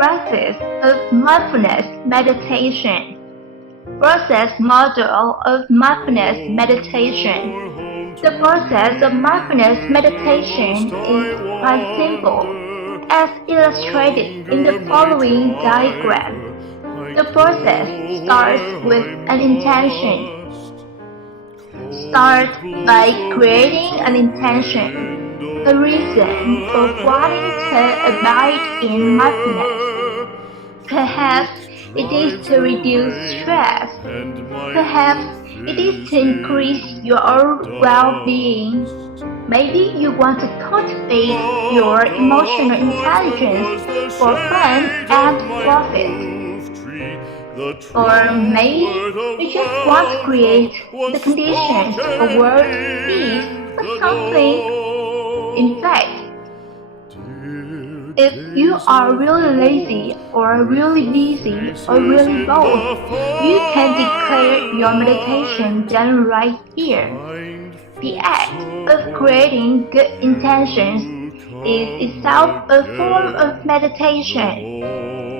practice of mindfulness meditation. Process model of mindfulness meditation. The process of mindfulness meditation is quite simple, as illustrated in the following diagram. The process starts with an intention. Start by creating an intention, a reason for wanting to abide in mindfulness. Perhaps it is to reduce stress. Perhaps it is to increase your well-being. Maybe you want to cultivate your emotional intelligence for fun and profit. Or maybe you just want to create the conditions for world peace or something. In fact, if you are really lazy or really busy or really both, you can declare your meditation done right here. The act of creating good intentions is itself a form of meditation.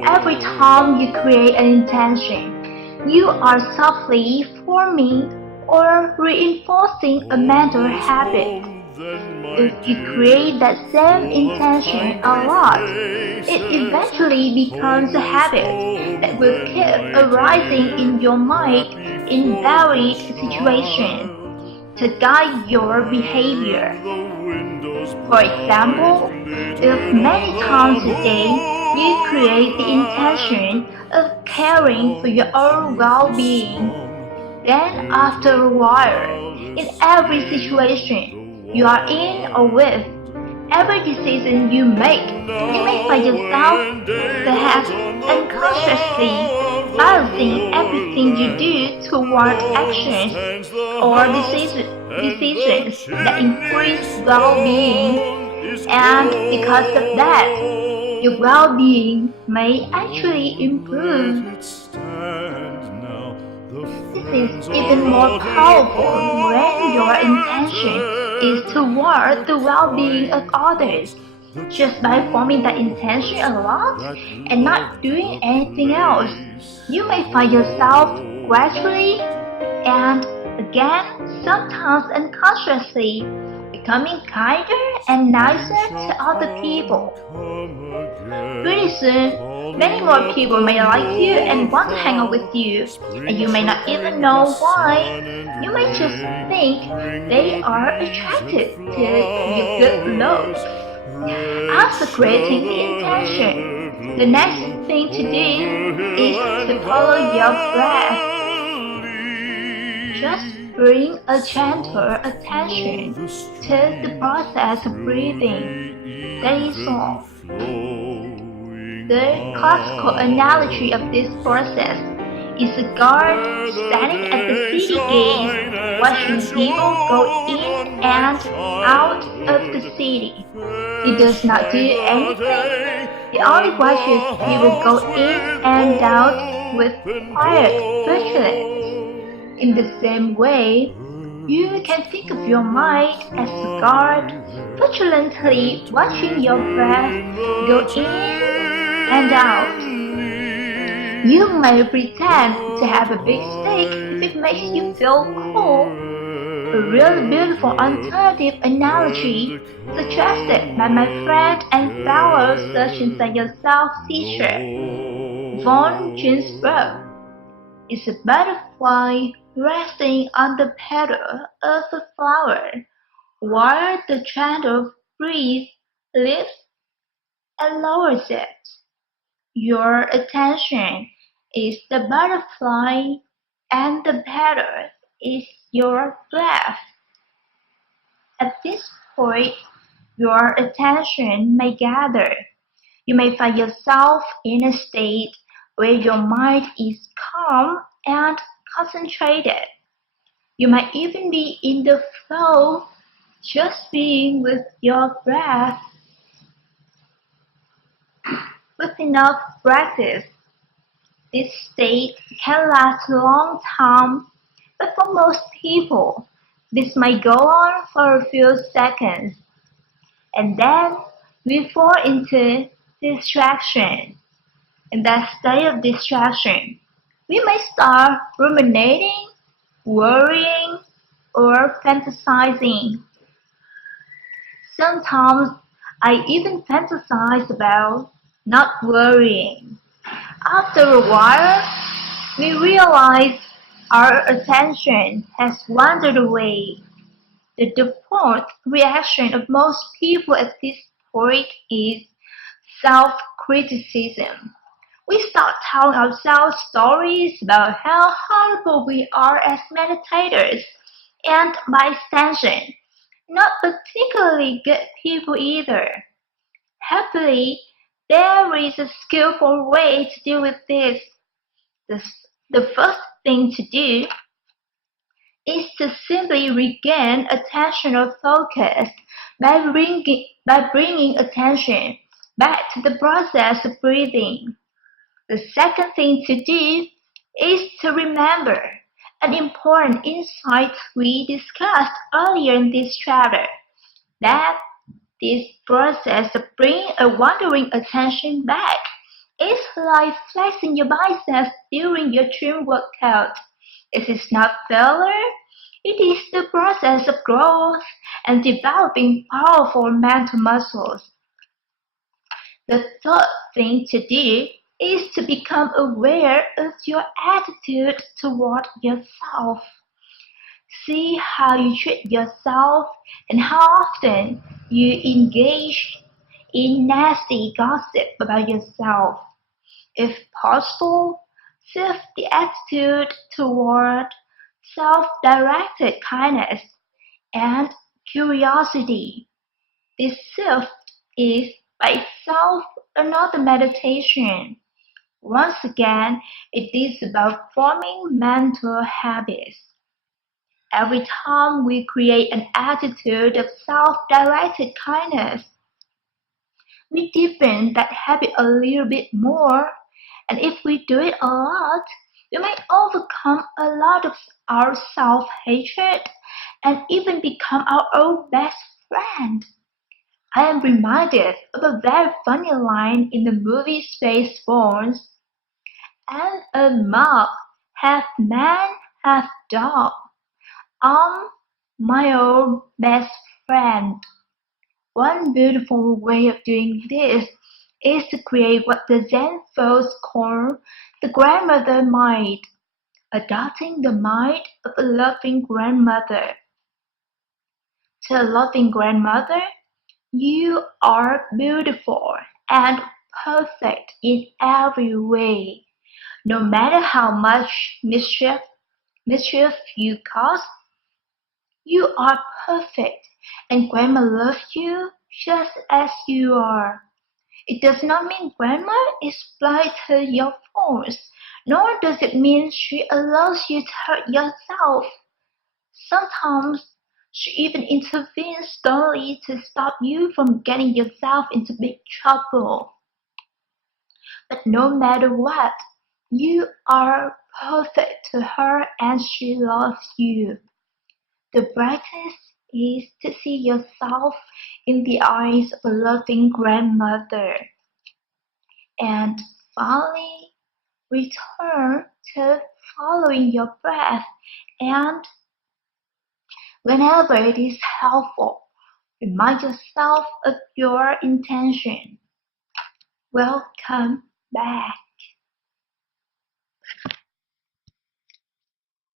Every time you create an intention, you are softly forming or reinforcing a mental habit. If you create that same intention a lot, it eventually becomes a habit that will keep arising in your mind in varied situations to guide your behavior. For example, if many times a day you create the intention of caring for your own well-being, then after a while, in every situation you are in or with, every decision you make, you may find yourself perhaps unconsciously balancing everything you do toward actions or decisions that increase well-being, and because of that, your well-being may actually improve. This is even more powerful when your intention is toward the well-being of others. Just by forming that intention a lot and not doing anything else, you may find yourself gradually and again, sometimes unconsciously, becoming kinder and nicer to other people. Pretty soon, many more people may like you and want to hang out with you, and you may not even know why. You may just think they are attracted to your good looks. After creating the intention, the next thing to do is to follow your breath. Just bring a gentle attention to the process of breathing. That is all. The classical analogy of this process is a guard standing at the city gate, watching people go in and out of the city. He does not do anything. He only watches people go in and out with quiet vigilance. In the same way, you can think of your mind as a guard, vigilantly watching your breath go in and out. You may pretend to have a big steak if it makes you feel cool. A really beautiful alternative analogy suggested by my friend and fellow Search Inside Yourself teacher, Von Ginsberg, is a butterfly resting on the petal of a flower while the gentle breeze lifts and lowers it. Your attention is the butterfly and the petal is your breath. At this point, your attention may gather. You may find yourself in a state where your mind is calm and concentrated. You might even be in the flow, just being with your breath. With enough practice, this state can last a long time, but for most people, this might go on for a few seconds, and then we fall into distraction. In that state of distraction, we may start ruminating, worrying, or fantasizing. Sometimes I even fantasize about not worrying. After a while, we realize our attention has wandered away. The default reaction of most people at this point is self-criticism. We start telling ourselves stories about how horrible we are as meditators, and by extension, not particularly good people either. Happily, there is a skillful way to deal with this. The, the first thing to do is to simply regain attentional focus by bringing attention back to the process of breathing. The second thing to do is to remember an important insight we discussed earlier in this chapter, that this process of bringing a wandering attention back is like flexing your biceps during your gym workout. It is not failure, it is the process of growth and developing powerful mental muscles. The third thing to do is to become aware of your attitude toward yourself. See how you treat yourself and how often you engage in nasty gossip about yourself. If possible, shift the attitude toward self-directed kindness and curiosity. This shift is by itself another meditation. Once again, it is about forming mental habits. Every time we create an attitude of self-directed kindness, we deepen that habit a little bit more, and if we do it a lot, we may overcome a lot of our self-hatred and even become our own best friend. I am reminded of a very funny line in the movie Spaceballs, and a mob, half man, half dog. My old best friend. One beautiful way of doing this is to create what the Zen folks call the grandmother mind, adopting the mind of a loving grandmother. To a loving grandmother, you are beautiful and perfect in every way, no matter how much mischief you cause. You are perfect, and Grandma loves you just as you are. It does not mean Grandma is blind to your faults, nor does it mean she allows you to hurt yourself. Sometimes she even intervenes sternly to stop you from getting yourself into big trouble. But no matter what, you are perfect to her and she loves you. The practice is to see yourself in the eyes of a loving grandmother, and finally return to following your breath, and whenever it is helpful, remind yourself of your intention. Welcome back.